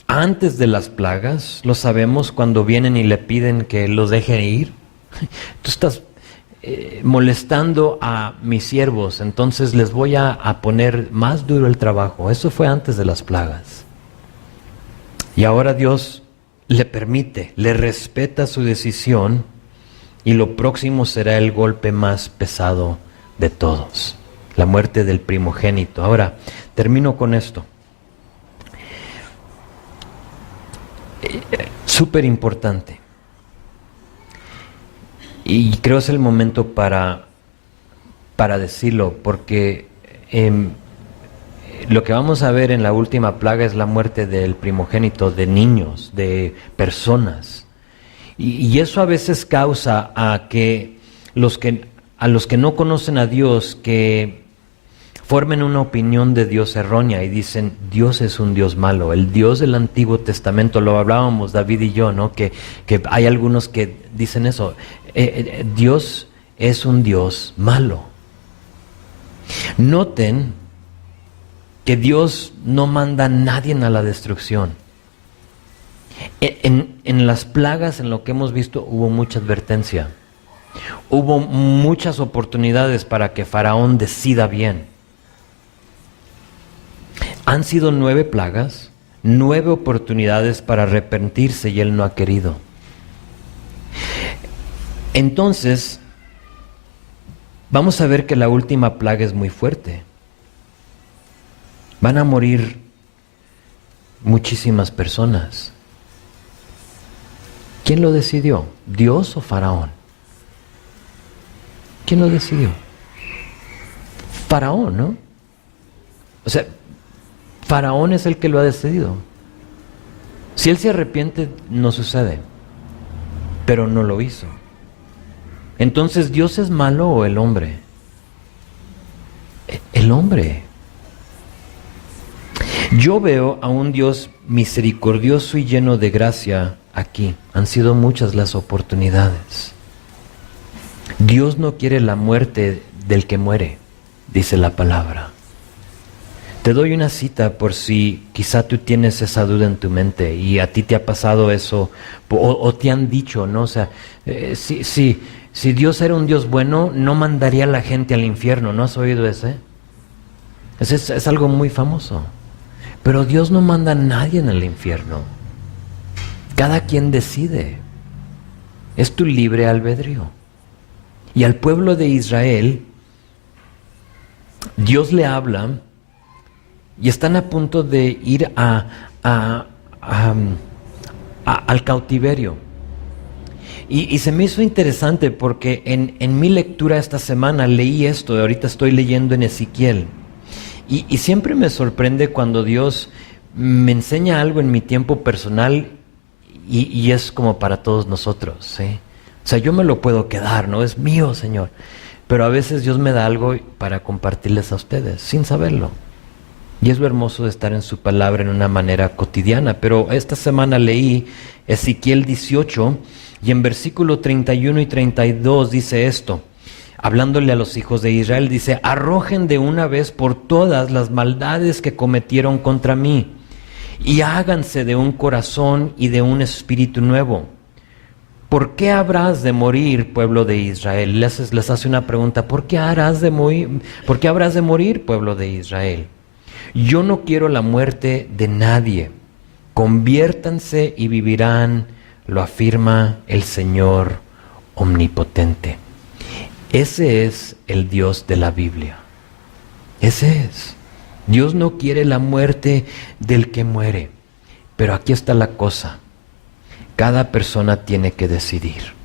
antes de las plagas. Lo sabemos cuando vienen y le piden que los dejen ir. Tú estás molestando a mis siervos, entonces les voy a poner más duro el trabajo. Eso fue antes de las plagas. Y ahora Dios le permite, le respeta su decisión, y lo próximo será el golpe más pesado de todos, la muerte del primogénito. Ahora, termino con esto. Súper importante. Y creo es el momento para decirlo, porque lo que vamos a ver en la última plaga es la muerte del primogénito, de niños, de personas. Y eso a veces causa a los que no conocen a Dios, que formen una opinión de Dios errónea y dicen, Dios es un Dios malo. El Dios del Antiguo Testamento, lo hablábamos David y yo, ¿no? Que hay algunos que dicen eso. Dios es un Dios malo. Noten que Dios no manda a nadie a la destrucción. En las plagas, en lo que hemos visto, hubo mucha advertencia. Hubo muchas oportunidades para que Faraón decida bien. Han sido 9 plagas, 9 oportunidades para arrepentirse y él no ha querido. Entonces, vamos a ver que la última plaga es muy fuerte. Van a morir muchísimas personas. ¿Quién lo decidió? ¿Dios o Faraón? ¿Quién lo decidió? Faraón, ¿no? O sea, Faraón es el que lo ha decidido. Si él se arrepiente, no sucede. Pero no lo hizo. Entonces, ¿Dios es malo o el hombre? El hombre. Yo veo a un Dios misericordioso y lleno de gracia aquí. Han sido muchas las oportunidades. Dios no quiere la muerte del que muere, dice la palabra. Te doy una cita por si quizá tú tienes esa duda en tu mente y a ti te ha pasado eso, o te han dicho, ¿no? O sea, si Si Dios era un Dios bueno, no mandaría a la gente al infierno. ¿No has oído ese? Ese es algo muy famoso. Pero Dios no manda a nadie en el infierno. Cada quien decide. Es tu libre albedrío. Y al pueblo de Israel, Dios le habla y están a punto de ir al cautiverio. Y se me hizo interesante porque en mi lectura esta semana leí esto, y ahorita estoy leyendo en Ezequiel. Y siempre me sorprende cuando Dios me enseña algo en mi tiempo personal y es como para todos nosotros, ¿sí? O sea, yo me lo puedo quedar, ¿no? Es mío, Señor. Pero a veces Dios me da algo para compartirles a ustedes, sin saberlo. Y es lo hermoso de estar en su palabra en una manera cotidiana. Pero esta semana leí Ezequiel 18 y en versículo 31 y 32 dice esto. Hablándole a los hijos de Israel, dice: arrojen de una vez por todas las maldades que cometieron contra mí y háganse de un corazón y de un espíritu nuevo. ¿Por qué habrás de morir, pueblo de Israel? Les hace una pregunta. ¿Por qué habrás de morir, pueblo de Israel? Yo no quiero la muerte de nadie. Conviértanse y vivirán, lo afirma el Señor omnipotente. Ese es el Dios de la Biblia. Ese es. Dios no quiere la muerte del que muere. Pero aquí está la cosa. Cada persona tiene que decidir.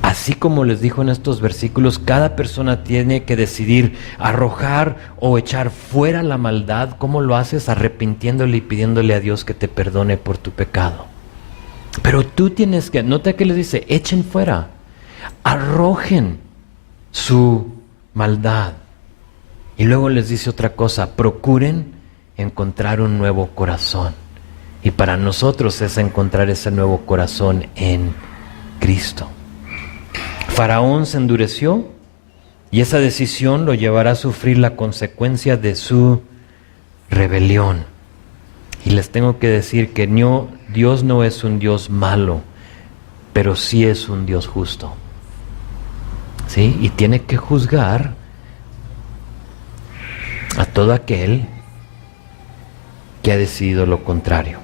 Así como les dijo en estos versículos, cada persona tiene que decidir arrojar o echar fuera la maldad. ¿Cómo lo haces? Arrepintiéndole y pidiéndole a Dios que te perdone por tu pecado. Pero tú tienes que, nota que les dice, echen fuera, arrojen su maldad. Y luego les dice otra cosa: procuren encontrar un nuevo corazón. Y para nosotros es encontrar ese nuevo corazón en Cristo. Faraón se endureció y esa decisión lo llevará a sufrir la consecuencia de su rebelión. Y les tengo que decir que Dios no es un Dios malo, pero sí es un Dios justo. ¿Sí? Y tiene que juzgar a todo aquel que ha decidido lo contrario.